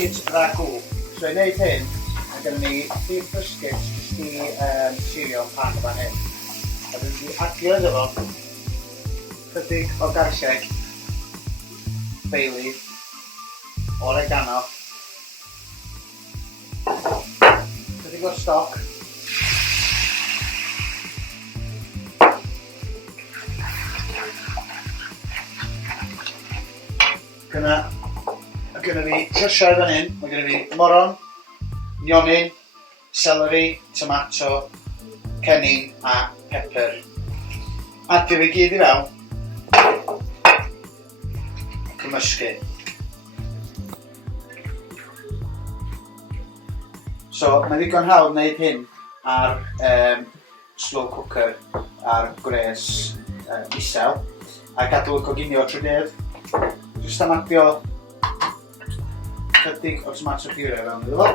biscuit ragu. So I wneud hyn, mae gennym ni beef biscuits jyst i sirio yn pan o fan hyn. A dwi'n di adio iddo fo chydig o garsieg, beili, oregano, chydig o stoc, Gynna fi llysiau fan hyn, mae gynna fi moron, nionyn, celery, tomato, cennin a pepper. Adio fi gyd i fewn, cymysgu. So mae'n ddigon hawdd wneud hyn ar slow cooker ar gwres isel a gadw coginio trwy dydd. Jyst am adio chydig o tomato puree fewn iddo fo.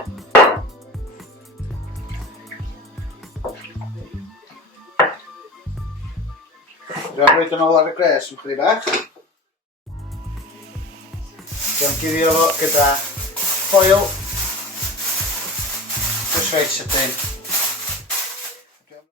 Rwy'n rhoid yn ôl ar y gres yn chydig bach. Rwy'n guddio fo gyda foil. Just reit sydyn.